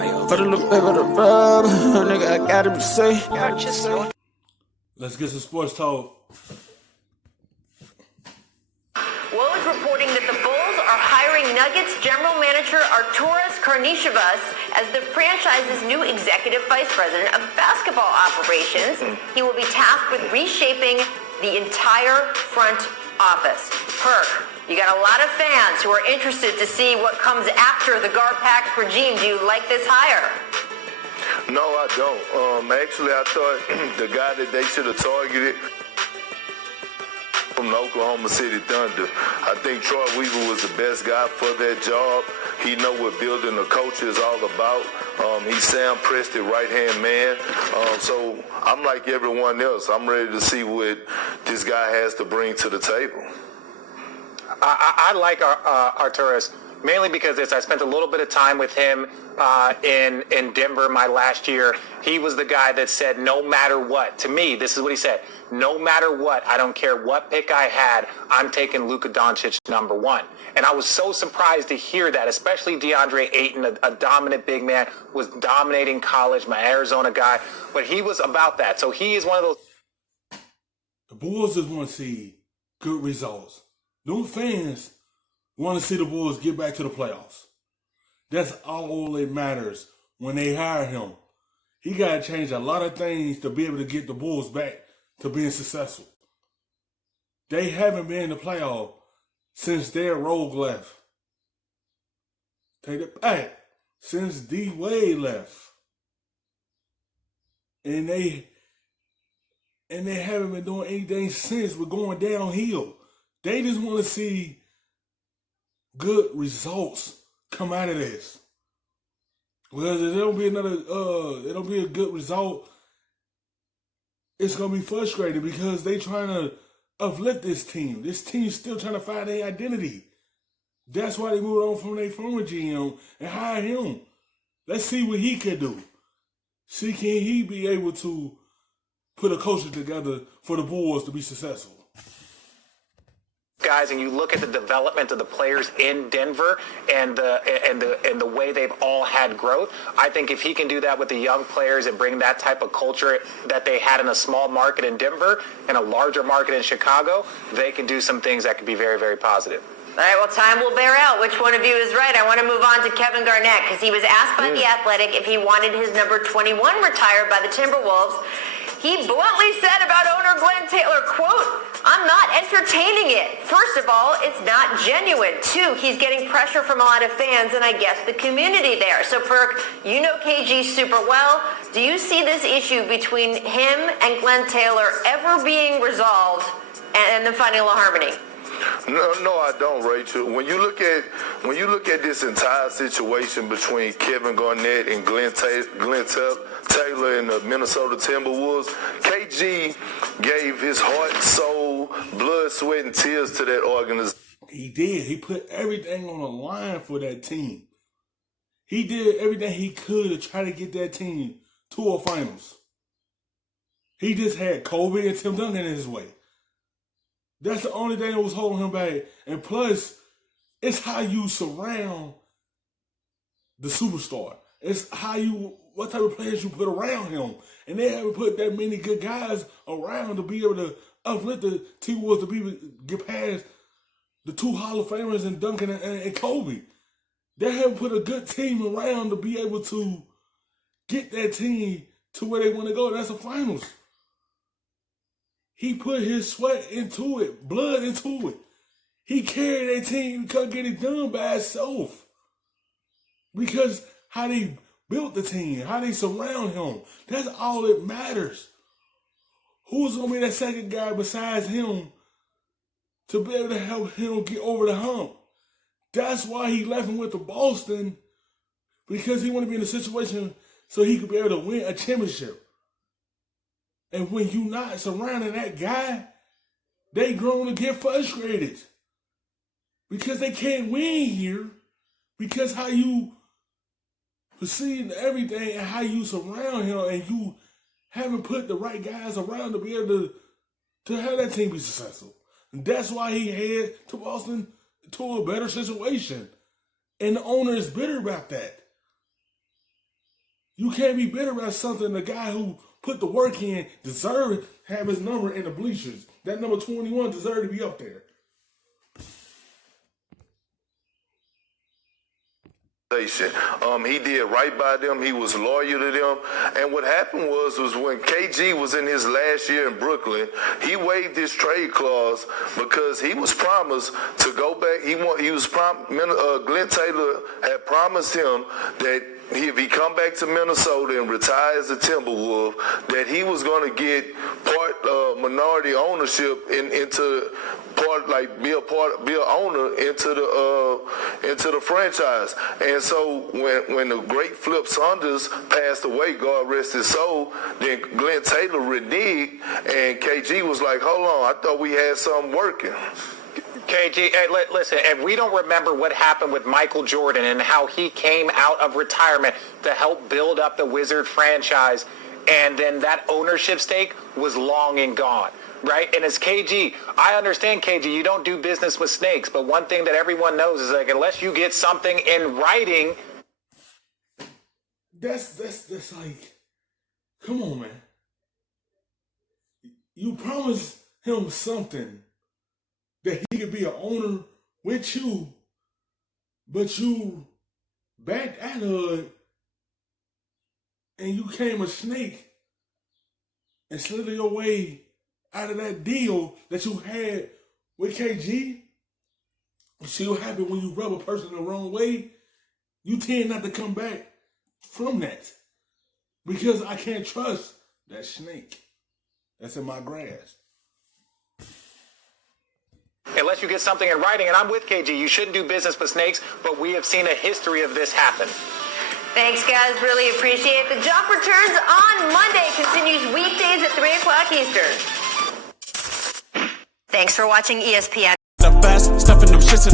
Put a little bit of the rub, nigga, I gotta be safe. Let's get some sports talk. Woj reporting that the Bulls are hiring Nuggets general manager Arturas Karnisovas as the franchise's new executive vice president of basketball operations. He will be tasked with reshaping the entire front office. Perk, you got a lot of fans who are interested to see what comes after the Garpax regime. Do you like this hire? No, I don't. Actually, I thought the guy that they should have targeted from the Oklahoma City Thunder. I think Troy Weaver was the best guy for that job. He know what building a coach is all about. He's Sam Presti right-hand man. So I'm like everyone else. I'm ready to see what this guy has to bring to the table. I like Arturas mainly because I spent a little bit of time with him in Denver my last year. He was the guy that said, no matter what, to me, this is what he said, no matter what, I don't care what pick I had, I'm taking Luka Doncic number one. And I was so surprised to hear that, especially DeAndre Ayton, a dominant big man, was dominating college, my Arizona guy, but he was about that. So he is one of those. The Bulls just want to see good results. No fans want to see the Bulls get back to the playoffs. That's all that matters when they hire him. He got to change a lot of things to be able to get the Bulls back to being successful. They haven't been in the playoff since their Rogue left. Take it back. Since D. Wade left. And they haven't been doing anything since. We're going downhill. They just want to see good results come out of this. Because if there don't be it'll be a good result, it's gonna be frustrating because they trying to uplift this team. This team's still trying to find their identity. That's why they moved on from their former GM and hired him. Let's see what he can do. See, can he be able to put a culture together for the Bulls to be successful? Guys, and you look at the development of the players in Denver and the way they've all had growth. I think if he can do that with the young players and bring that type of culture that they had in a small market in Denver and a larger market in Chicago, they can do some things that could be very, very positive. All right, well, time will bear out which one of you is right. I want to move on to Kevin Garnett because he was asked by The Athletic if he wanted his number 21 retired by the Timberwolves. He bluntly said about owner Glenn Taylor, quote, I'm not entertaining it. First of all, it's not genuine. Two, he's getting pressure from a lot of fans and I guess the community there. So, Perk, you know KG super well. Do you see this issue between him and Glenn Taylor ever being resolved and then finding a little harmony? No, I don't, Rachel. When you look at this entire situation between Kevin Garnett and Glenn Taylor and the Minnesota Timberwolves, KG gave his heart, soul, blood, sweat, and tears to that organization. He did. He put everything on the line for that team. He did everything he could to try to get that team to a finals. He just had Kobe and Tim Duncan in his way. That's the only thing that was holding him back. And plus, it's how you surround the superstar. It's what type of players you put around him. And they haven't put that many good guys around to be able to uplift the T-Wolves to get past the two Hall of Famers in Duncan and Kobe. They haven't put a good team around to be able to get that team to where they want to go. That's the finals. He put his sweat into it, blood into it. He carried that team. He couldn't get it done by himself. Because how they built the team, how they surround him, that's all that matters. Who's going to be that second guy besides him to be able to help him get over the hump? That's why he left him with the Boston, because he wanted to be in a situation so he could be able to win a championship. And when you not surrounding that guy, they grown to get frustrated. Because they can't win here. Because how you perceive everything and how you surround him and you haven't put the right guys around to be able to have that team be successful. And that's why he head to Boston to a better situation. And the owner is bitter about that. You can't be bitter about something the guy who put the work in deserved to have his number in the bleachers. That number 21 deserved to be up there. He did right by them. He was loyal to them. And what happened was when KG was in his last year in Brooklyn, he waived his trade clause because he was promised to go back. Glenn Taylor had promised him that if he come back to Minnesota and retire as a Timberwolf, that he was going to get minority ownership be an owner into the franchise. And so when the great Flip Saunders passed away, God rest his soul, then Glenn Taylor reneged, and KG was like, hold on, I thought we had something working. KG, hey, listen, if we don't remember what happened with Michael Jordan and how he came out of retirement to help build up the Wizard franchise, and then that ownership stake was long and gone, right? And as KG, I understand, KG, you don't do business with snakes, but one thing that everyone knows is, like, unless you get something in writing. That's like, come on, man. You promised him something, that he could be an owner with you, but you backed out of it and you came a snake and slid your way out of that deal that you had with KG. See what happened when you rub a person the wrong way? You tend not to come back from that because I can't trust that snake that's in my grass. Unless you get something in writing, and I'm with KG, you shouldn't do business with snakes, but we have seen a history of this happen. Thanks, guys. Really appreciate it. The Jump returns on Monday. Continues weekdays at 3 o'clock Eastern. Thanks for watching ESPN. The best stuff in them shits